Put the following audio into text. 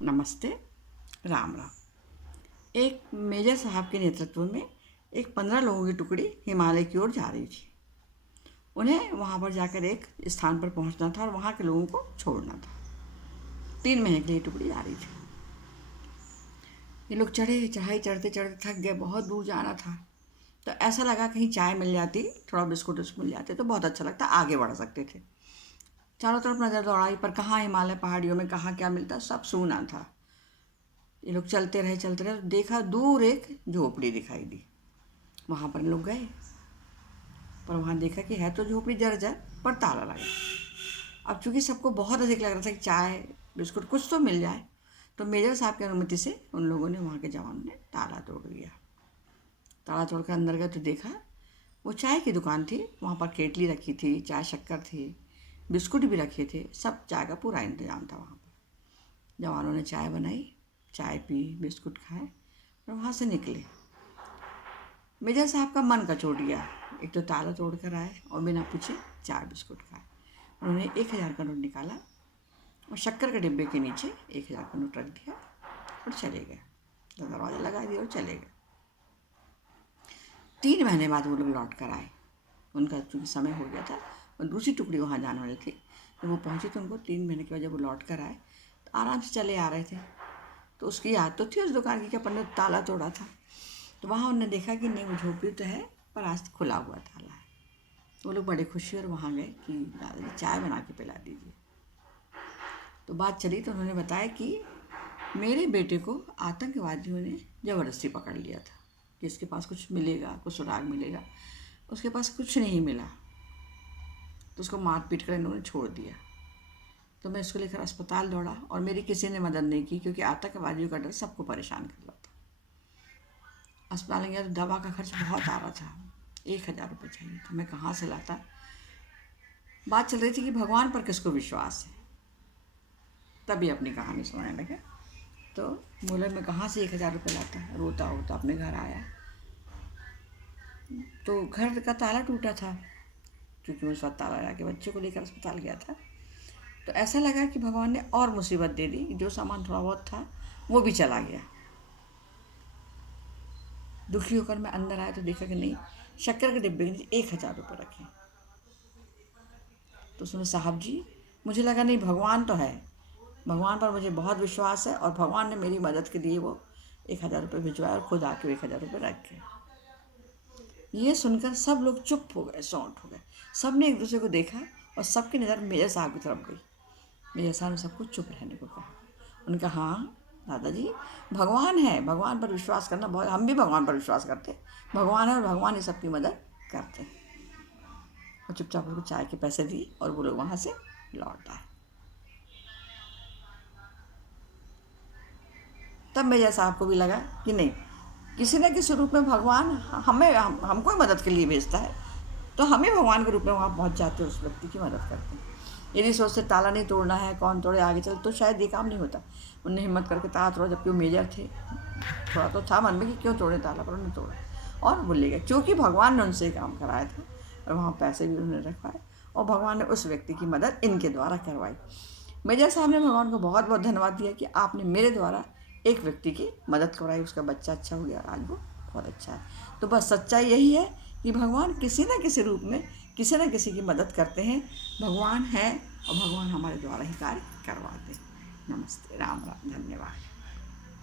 नमस्ते, राम राम। एक मेजर साहब के नेतृत्व में एक 15 लोगों की टुकड़ी हिमालय की ओर जा रही थी। उन्हें वहाँ पर जाकर एक स्थान पर पहुँचना था और वहाँ के लोगों को छोड़ना था। 3 महीने के लिए टुकड़ी जा रही थी। ये लोग चढ़ाई चढ़ते चढ़ते थक गए, बहुत दूर जाना था। तो ऐसा लगा कहीं चाय मिल जाती, थोड़ा बिस्कुट मिल जाते तो बहुत अच्छा लगता, आगे बढ़ सकते थे। चारों तरफ नज़र दौड़ाई पर कहाँ हिमालय पहाड़ियों में कहाँ क्या मिलता, सब सूना था। ये लोग चलते रहे तो देखा दूर एक झोपड़ी दिखाई दी। वहाँ पर लोग गए, पर वहाँ देखा कि है तो झोपड़ी जर्जर, पर ताला लगा। अब चूंकि सबको बहुत अधिक लग रहा था कि चाय बिस्कुट कुछ तो मिल जाए, तो मेजर साहब की अनुमति से उन लोगों ने, वहाँ के जवानों ने ताला तोड़ दिया। ताला तोड़कर अंदर गए तो देखा वो चाय की दुकान थी। वहाँ पर केटली रखी थी, चाय शक्कर थी, बिस्कुट भी रखे थे, सब चाय का पूरा इंतजाम था वहाँ पर। जवानों ने चाय बनाई, चाय पी, बिस्कुट खाए और वहाँ से निकले। मेजर साहब का मन कचोट गया। एक तो ताला तोड़ कर आए और बिना पूछे चाय बिस्कुट खाए। उन्होंने 1000 का नोट निकाला और शक्कर के डिब्बे के नीचे 1000 का नोट रख दिया और चले गए। दरवाज़ा लगा दिया और चले गए। 3 महीने बाद वो लोग लौट कर आए। उनका चूँकि समय हो गया था और दूसरी टुकड़ी वहाँ जाने वाली थी। जब वो पहुँची तो उनको 3 महीने के बाद जब वो लौट कर आए तो आराम से चले आ रहे थे। तो उसकी याद तो थी उस दुकान की कि अपन ने ताला तोड़ा था। तो वहाँ उन्होंने देखा कि नहीं, वो झोपड़ी तो है पर आज खुला हुआ ताला है। वो लोग बड़े खुशी और वहाँ गए कि दादाजी चाय बना के पिला दीजिए। तो बात चली तो उन्होंने बताया कि मेरे बेटे को आतंकवादियों ने ज़बरदस्ती पकड़ लिया था कि इसके पास कुछ मिलेगा, कुछ सुराग मिलेगा। उसके पास कुछ नहीं मिला तो उसको मार पीट कर इन्होंने छोड़ दिया। तो मैं इसको लेकर अस्पताल दौड़ा और मेरी किसी ने मदद नहीं की, क्योंकि आतंकवादियों का डर सबको परेशान कर रहा था। अस्पताल में गया तो दवा का खर्च बहुत आ रहा था, 1000 रुपये चाहिए। तो मैं कहाँ से लाता। बात चल रही थी कि भगवान पर किसको विश्वास है। तभी अपनी कहानी सुनाने लगे। तो बोले मैं कहाँ से 1000 रुपये लाता। रोता होता अपने घर आया तो घर का ताला टूटा था, क्योंकि मैं उस वक्त ताला लगा के बच्चे को लेकर अस्पताल गया था। तो ऐसा लगा कि भगवान ने और मुसीबत दे दी। जो सामान थोड़ा बहुत था वो भी चला गया। दुखी होकर मैं अंदर आया तो देखा कि नहीं, शक्कर के डिब्बे के नीचे 1000 रुपये रखे। तो उसमें साहब जी, मुझे लगा नहीं, भगवान तो है, भगवान पर मुझे बहुत विश्वास है और भगवान ने मेरी मदद के लिए वो 1000 रुपये भिजवाया और खुद आके 1000 रुपये रख गए। ये सुनकर सब लोग चुप हो गए, सौंठ हो गए। सब ने एक दूसरे को देखा और सबकी नज़र मेजर साहब की तरफ गई। मेजर साहब ने सबको चुप रहने को कहा। उनका हाँ दादाजी, भगवान है, भगवान पर विश्वास करना बहुत, हम भी भगवान पर विश्वास करते हैं। भगवान है और भगवान ही सबकी मदद करते हैं। और चुपचाप उनको चाय के पैसे दिए और वो लोग वहाँ से लौट आए। तब मेजर साहब को भी लगा कि नहीं, किसी न किसी रूप में भगवान हमको ही मदद के लिए भेजता है, तो हम ही भगवान के रूप में वहाँ पहुँच जाते हैं, उस व्यक्ति की मदद करते हैं। यदि सोचते ताला नहीं तोड़ना है, कौन तोड़े आगे चल, तो शायद ये काम नहीं होता। उन्हें हिम्मत करके ताला तोड़ा, जबकि वो मेजर थे। थोड़ा तो था मन में कि क्यों तोड़े ताला, पर उन्होंने तोड़ा और बोले गए, क्योंकि भगवान ने उनसे काम कराया था और वहाँ पैसे भी उन्होंने रखवाए और भगवान ने उस व्यक्ति की मदद इनके द्वारा करवाई। मेजर साहब ने भगवान को बहुत बहुत धन्यवाद दिया कि आपने मेरे द्वारा एक व्यक्ति की मदद करवाई, उसका बच्चा अच्छा हो गया, आज वो बहुत अच्छा है। तो बस सच्चाई यही है कि भगवान किसी न किसी रूप में किसी न किसी की मदद करते हैं। भगवान है और भगवान हमारे द्वारा ही कार्य करवाते हैं। नमस्ते, राम राम, धन्यवाद।